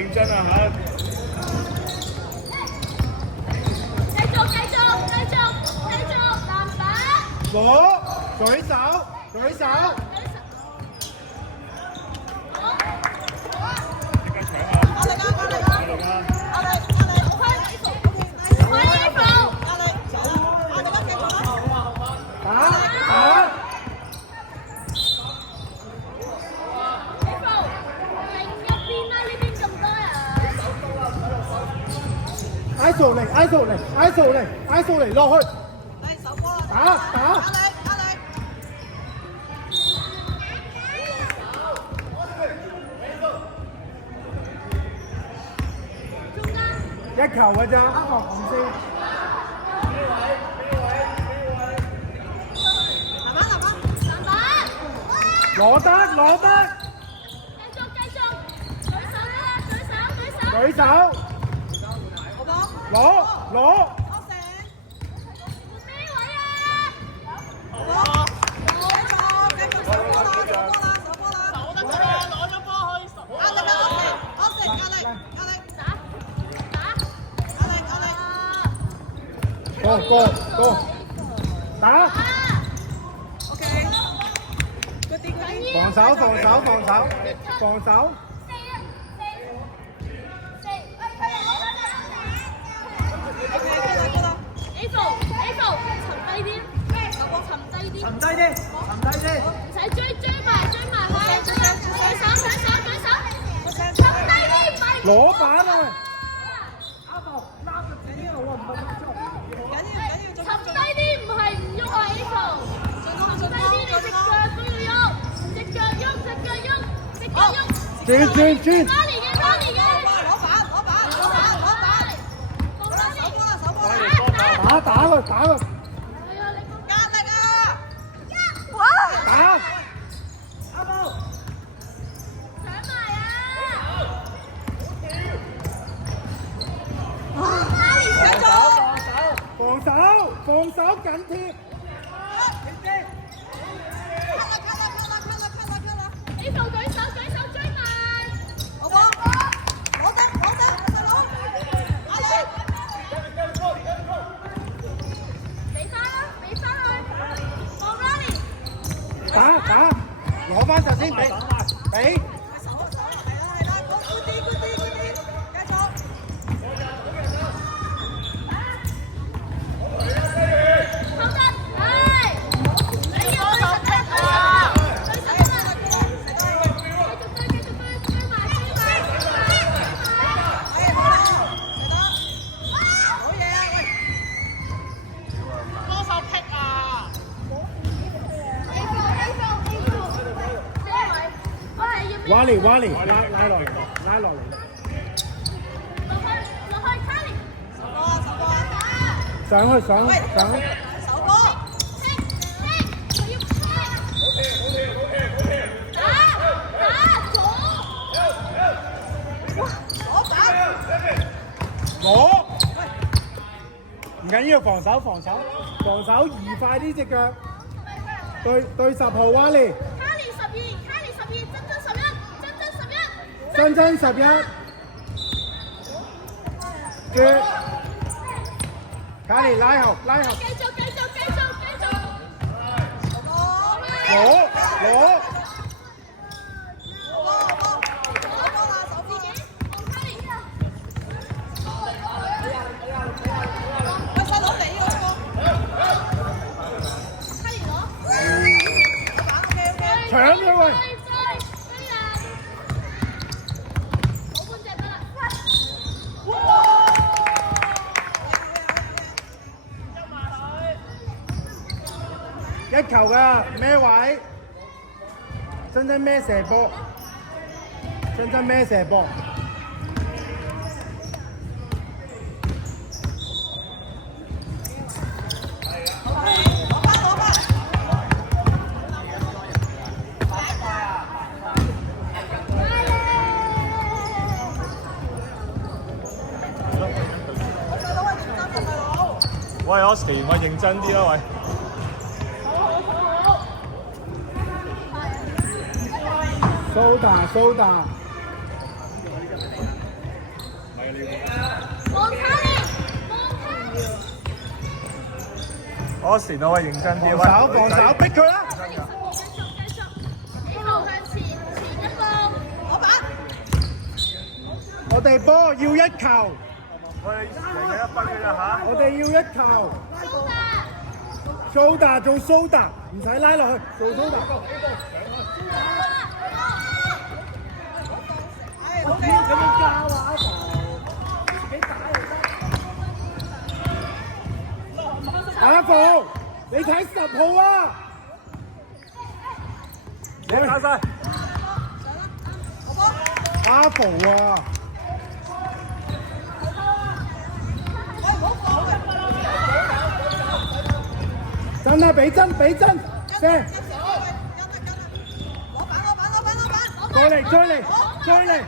認真啊嚇！繼續，籃板。攞，舉手。ISO 嚟落去，打！一球嘅咋，紅色。攞得！舉手！攞！過！打！防守！沉低啲，唔使追埋去，舉手，沉低啲，攞板啊！沉低啲唔係唔喐啊 ，A 圖，沉低啲你隻腳都要喐，隻腳喐，轉，拉嚟嘅，放低，打佢！係啊，打！上埋啊！防守緊貼。A 圖舉手追埋。俾返佢，放 Ronnie。打！攞翻頭先，俾。挖嚟，拉落嚟。落去 Charlie。上去。攞！唔緊要，防守移快啲隻腳。對10號挖嚟。真11，絕，卡尼拉後，繼續，攞，搶咗佢。一球㗎，咩位？真咩射波？咩射波？喂，Oscar，我認真啲啦，喂。蘇打，望下你，望下。 Austin 啊喂，認真啲喂，防守逼佢啦！一路向前，前一步，我哋波要一球，我哋贏一分嘅咋嚇？我哋要一球。蘇達做蘇達，唔使拉落去，做蘇達。我邊咁樣教啊？自己打嚟得。阿富，你睇10號啊！你打晒。阿富啊！真啊！俾真，俾真，射！再嚟，再嚟，再嚟！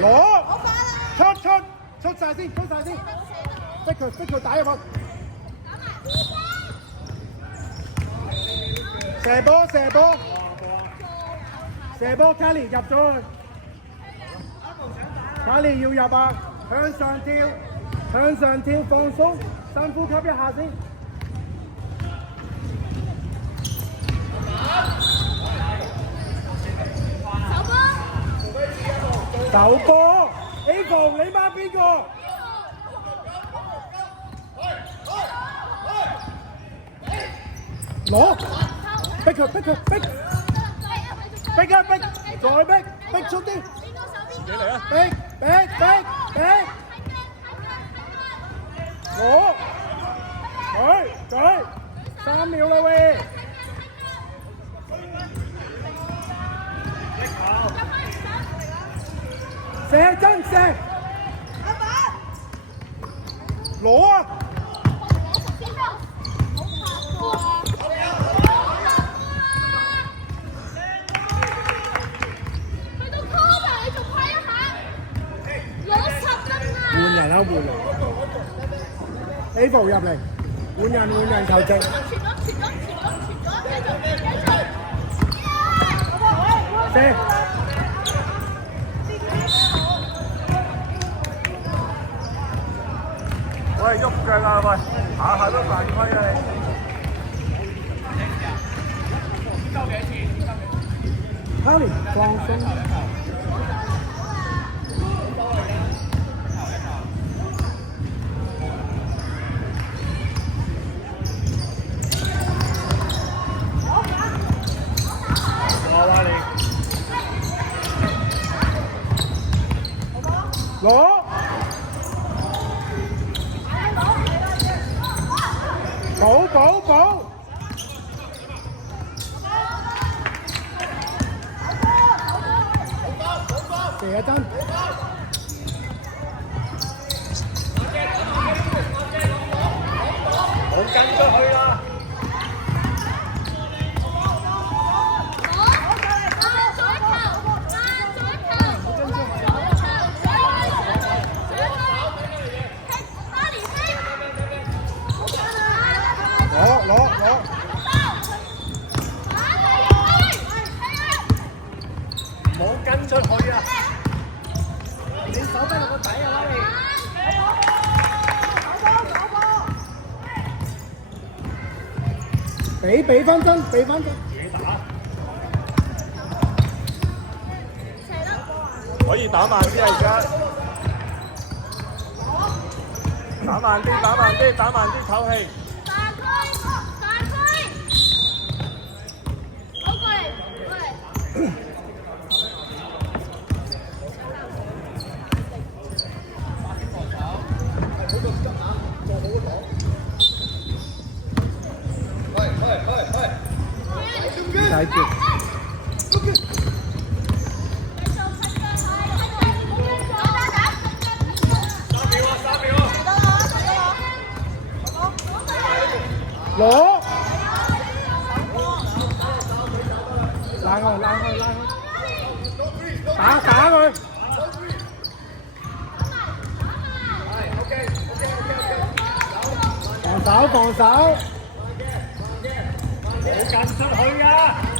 攞！出晒先，出晒先！逼佢打入去！射波！射波 ，Kelly 入咗去 ，Kelly 要入啊！向上跳，放鬆，深呼吸一下先。手波 ，April 你孖邊個？攞，逼佢，逼！再逼出啲，你嚟啊！逼！攞，舉，3秒啦喂！射真射，攞啊！換人，April 入嚟，換人球證。射！喂，喐腳啊喂，下都犯規啊你！Harry 放鬆。攞！補！射真！冇跟出去啦！攞！冇跟出去啊！你手低落個底啊！拉你。俾翻真。自己打。可以打慢啲啊！而家。打慢啲，唞氣。睇住。攞！拉開！打佢！放防守，好緊出去㗎！